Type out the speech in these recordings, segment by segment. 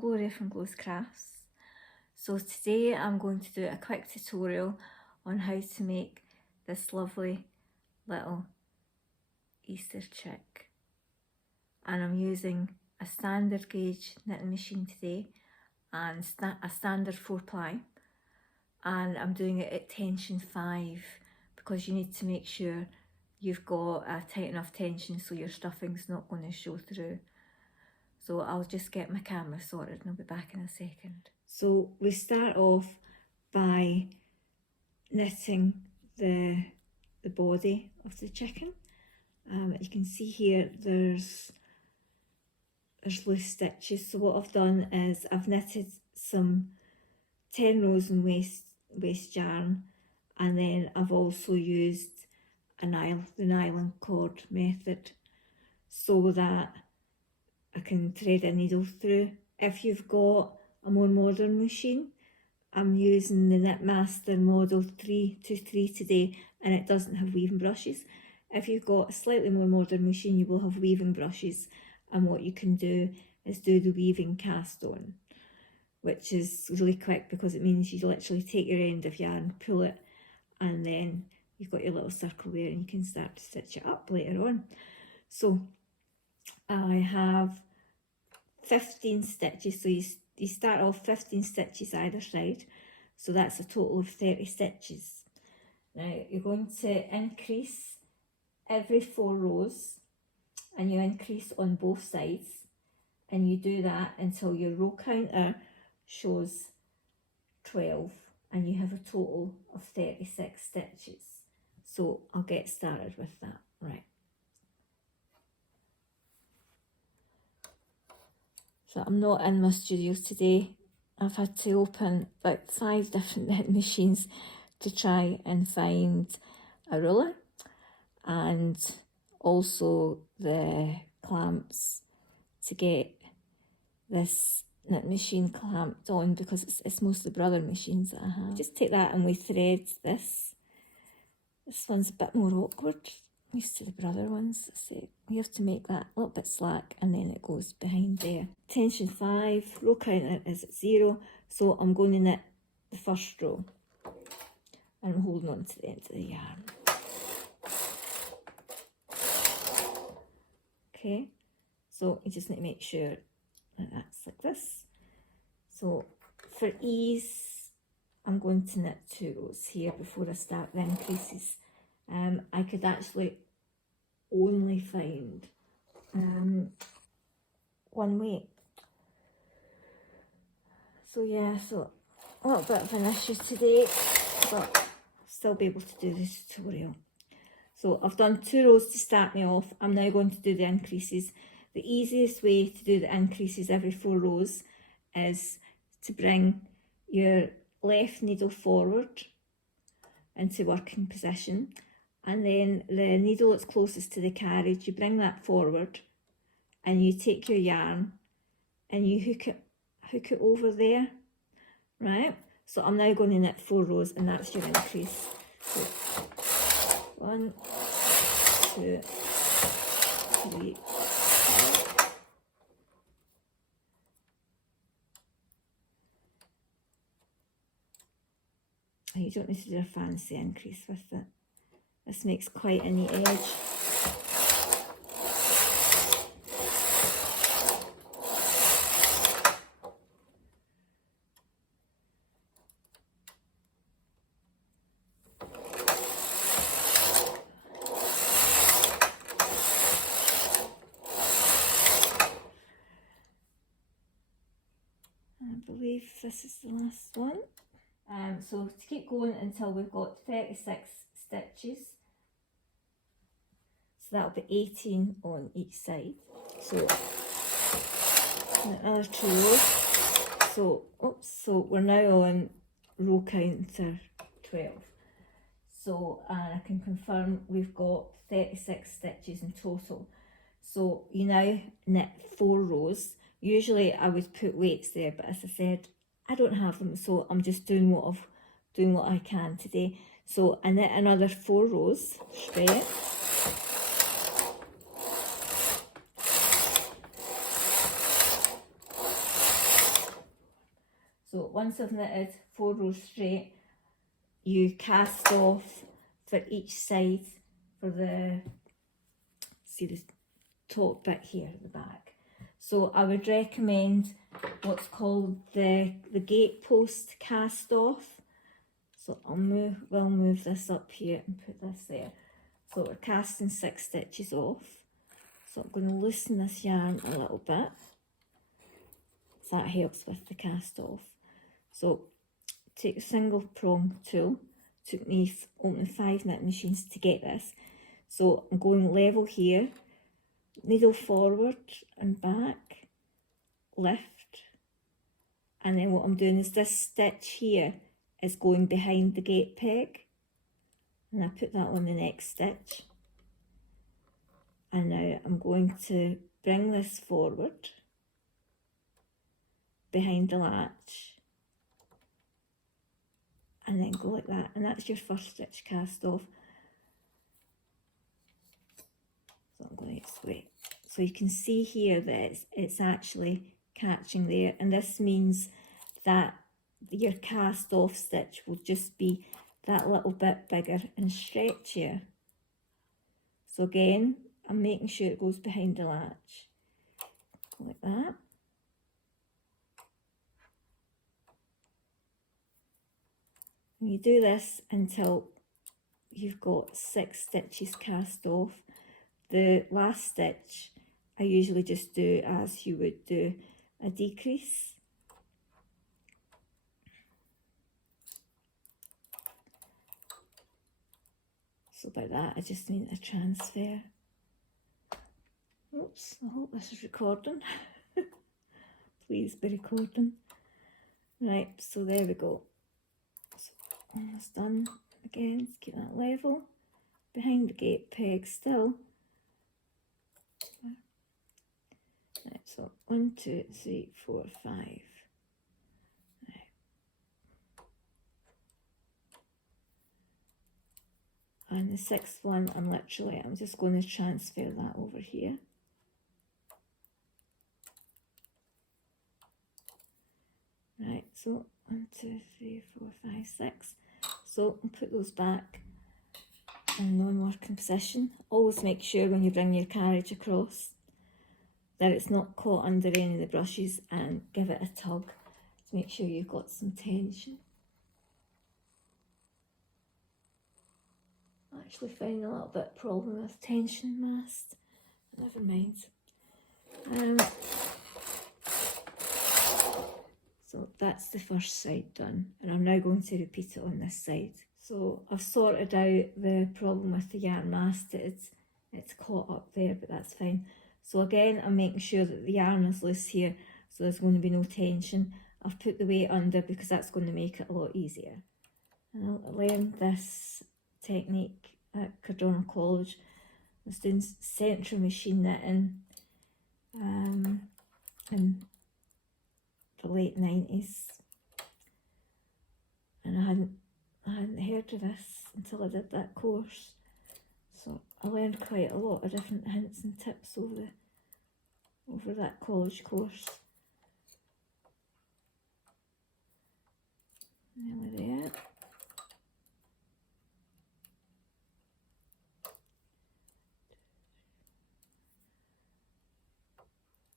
Gloria from Glows Crafts. So today I'm going to do a quick tutorial on how to make this lovely little Easter chick. And I'm using a standard gauge knitting machine today and a standard 4-ply, and I'm doing it at tension 5 because you need to make sure you've got a tight enough tension so your stuffing's not going to show through. So I'll just get my camera sorted and I'll be back in a second. So we start off by knitting the body of the chicken. You can see here there's loose stitches. So what I've done is I've knitted some 10 rows in waste yarn, and then I've also used the nylon cord method so that I can thread a needle through. If you've got a more modern machine, I'm using the Knitmaster model 323 today, and it doesn't have weaving brushes. If you've got a slightly more modern machine, you will have weaving brushes, and what you can do is do the weaving cast on, which is really quick because it means you literally take your end of yarn, pull it, and then you've got your little circle there and you can start to stitch it up later on. So I have 15 stitches, so you start off 15 stitches either side, so that's a total of 30 stitches. Now you're going to increase every 4 rows, and you increase on both sides, and you do that until your row counter shows 12 and you have a total of 36 stitches. So I'll get started with that. Right. So I'm not in my studio today. I've had to open about 5 different knitting machines to try and find a ruler, and also the clamps to get this knit machine clamped on, because it's mostly brother machines that I have. Just take that and we thread this. This one's a bit more awkward, used to the brother ones. So you have to make that a little bit slack, and then it goes behind there. Tension 5, row counter is at 0, so I'm going to knit the first row, and I'm holding on to the end of the yarn. Okay, so you just need to make sure that that's like this. So for ease, I'm going to knit 2 rows here before I start the increases. I could actually only find one way. So yeah, so a little bit of an issue today, but I'll still be able to do this tutorial. So I've done 2 rows to start me off. I'm now going to do the increases. The easiest way to do the increases every 4 rows is to bring your left needle forward into working position, and then the needle that's closest to the carriage, you bring that forward, and you take your yarn and you hook it over there, right? So I'm now going to knit 4 rows, and that's your increase. So 1, 2, 3, 4. And you don't need to do a fancy increase with it. This makes quite a neat edge. I believe this is the last one. So to keep going until we've got 36 stitches, so that'll be 18 on each side. So another 2 rows. So we're now on row counter 12. So I can confirm we've got 36 stitches in total. So you now knit 4 rows. Usually I would put weights there, but as I said, I don't have them, so I'm just doing what I can today. So I knit another 4 rows straight. So once I've knitted 4 rows straight, you cast off for each side for the, see the top bit here at the back. So I would recommend what's called the gate post cast off. So we'll move this up here and put this there. So we're casting 6 stitches off. So I'm going to loosen this yarn a little bit. So that helps with the cast off. So take a single prong tool. Took me only 5 knit machines to get this. So I'm going level here, needle forward and back, lift, and then what I'm doing is this stitch here is going behind the gate peg, and I put that on the next stitch. And now I'm going to bring this forward behind the latch and then go like that, and that's your first stitch cast off. So I'm going this way. So you can see here that it's actually catching there, and this means that your cast off stitch will just be that little bit bigger and stretchier. So again, I'm making sure it goes behind the latch, like that. And you do this until you've got 6 stitches cast off. The last stitch I usually just do as you would do a decrease. So by that I just mean a transfer. Oops, I hope this is recording. Please be recording. Right, so there we go. So almost done. Again, let's keep that level. Behind the gate peg still. Right, so 1, 2, 3, 4, 5. Right. And the 6th one, I'm just going to transfer that over here. Right, so 1, 2, 3, 4, 5, 6. So I'll put those back in non-working position. Always make sure when you bring your carriage across that it's not caught under any of the brushes, and give it a tug to make sure you've got some tension. I actually find a little bit problem with tension mast. Never mind. So that's the first side done, and I'm now going to repeat it on this side. So I've sorted out the problem with the yarn mast. It's caught up there, but that's fine. So again, I'm making sure that the yarn is loose here, so there's going to be no tension. I've put the weight under because that's going to make it a lot easier. And I learned this technique at Cardona College. I was doing central machine knitting in the late 90s, and I hadn't heard of this until I did that course. So I learned quite a lot of different hints and tips over that college course. Nearly there.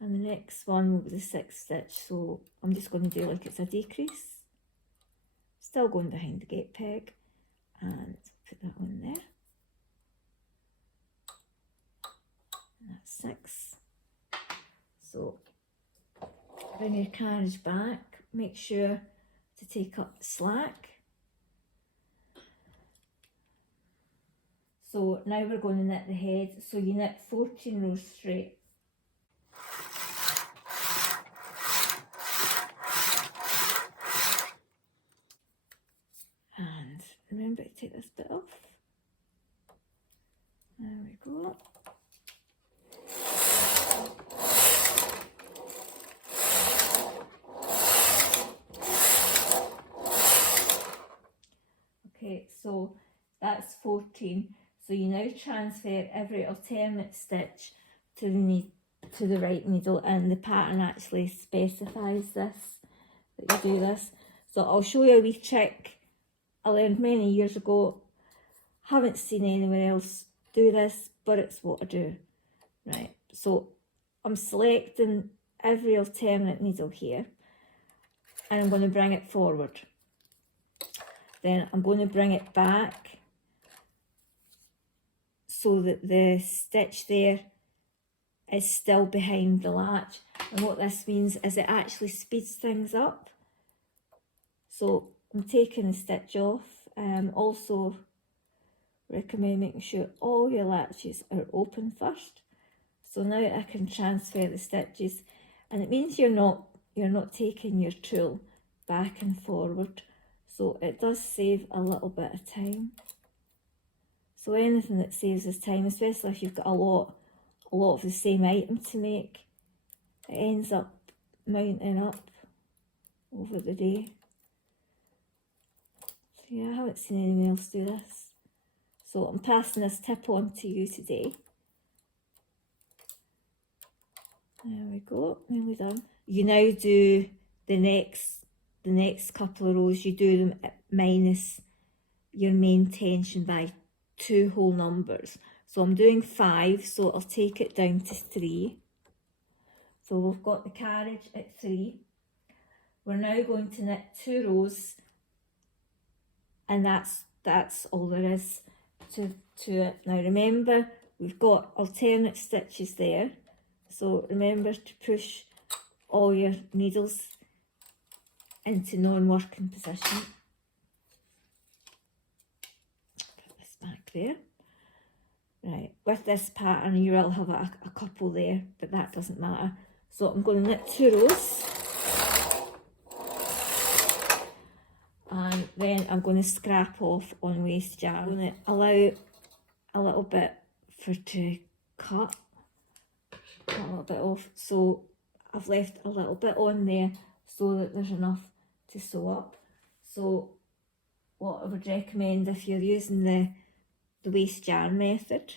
And the next one will be the 6th stitch, so I'm just going to do like it's a decrease. Still going behind the gate peg, and put that on there. And that's 6. So bring your carriage back, make sure to take up the slack. So now we're going to knit the head, so you knit 14 rows straight. And remember to take this bit off. There we go. Okay, so that's 14. So you now transfer every alternate stitch to the right needle, and the pattern actually specifies this that you do this. So I'll show you a wee trick I learned many years ago. Haven't seen anywhere else do this, but it's what I do. Right, so I'm selecting every alternate needle here, and I'm going to bring it forward. Then I'm going to bring it back so that the stitch there is still behind the latch. And what this means is it actually speeds things up. So I'm taking the stitch off. Also recommend making sure all your latches are open first. So now I can transfer the stitches, and it means you're not taking your tool back and forward. So it does save a little bit of time. So anything that saves us time, especially if you've got a lot of the same item to make, it ends up mounting up over the day. So yeah, I haven't seen anyone else do this. So I'm passing this tip on to you today. There we go, nearly done. You now do the next couple of rows, you do them at minus your main tension by 2 whole numbers. So I'm doing 5, so I'll take it down to 3. So we've got the carriage at 3. We're now going to knit 2 rows, and that's all there is to it. Now remember, we've got alternate stitches there, so remember to push all your needles into non-working position. Put this back there. Right, with this pattern you will have a couple there, but that doesn't matter. So I'm going to knit 2 rows, and then I'm going to scrap off on waist yarn. I'm going to allow a little bit to cut a little bit off, so I've left a little bit on there so that there's enough to sew up. So what I would recommend if you're using the waist yarn method,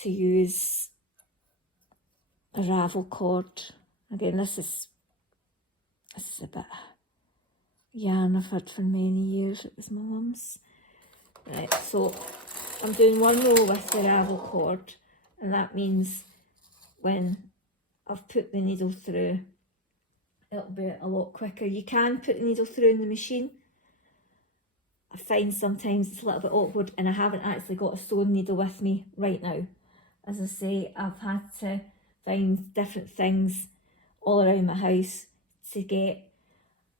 to use a ravel cord. Again, this is a bit of yarn I've had for many years. It was my mum's. Right, so I'm doing 1 row with the ravel cord, and that means when I've put the needle through, it'll be a lot quicker. You can put the needle through in the machine. I find sometimes it's a little bit awkward, and I haven't actually got a sewing needle with me right now. As I say, I've had to find different things all around my house to get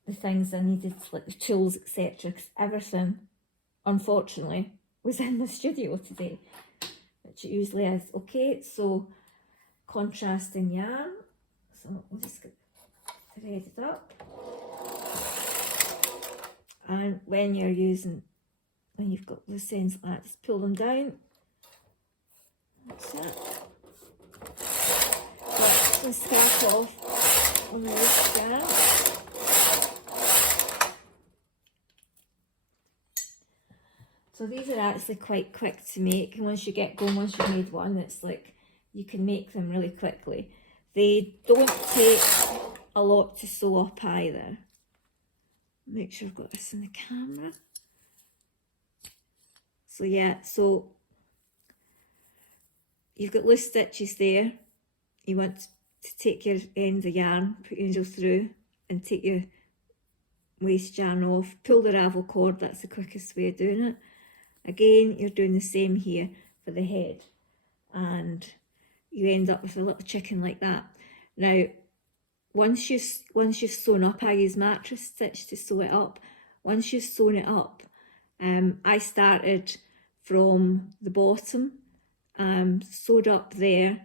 the things I needed, like the tools, etc. Because everything, unfortunately, was in the studio today, which it usually is. Okay, so contrasting yarn. So we'll just get threaded up. And when you've got loose ends like that, just pull them down. That's it. Let's just start off on the waist yarn. So these are actually quite quick to make, and once you get going, once you've made one, it's like you can make them really quickly. They don't take a lot to sew up either. Make sure I've got this in the camera. So yeah, so you've got loose stitches there. You want to take your end of yarn, put your needle through, and take your waist yarn off. Pull the ravel cord, that's the quickest way of doing it. Again, you're doing the same here for the head, and you end up with a little chicken like that. Now, once you've sewn up, I use mattress stitch to sew it up. Once you've sewn it up, I started from the bottom, sewed up there,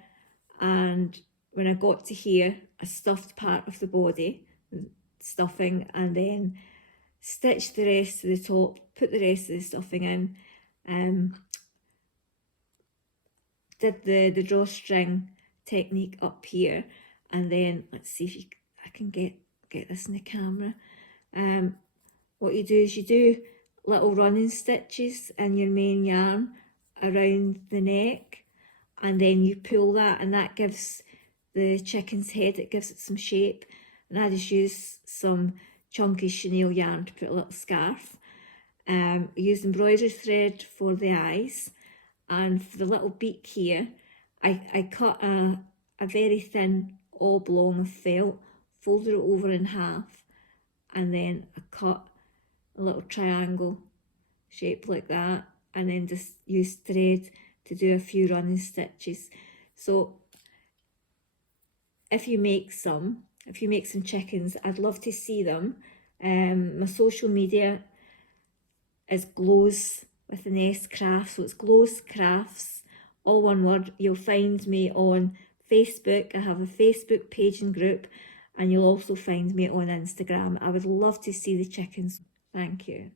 and when I got to here, I stuffed part of the body, stuffing, and then stitched the rest to the top, put the rest of the stuffing in, did the drawstring technique up here, and then let's see if I can get this in the camera. What you do is you do little running stitches in your main yarn around the neck, and then you pull that, and that gives the chicken's head, it gives it some shape. And I just use some chunky chenille yarn to put a little scarf. I used embroidery thread for the eyes, and for the little beak here, I cut a very thin oblong of felt, folded it over in half, and then I cut a little triangle shape like that, and then just use thread to do a few running stitches. So if you make some chickens, I'd love to see them. My social media is Glows with an S Crafts, so it's Glows Crafts, all one word. You'll find me on Facebook. I have a Facebook page and group, and you'll also find me on Instagram. I would love to see the chickens. Thank you.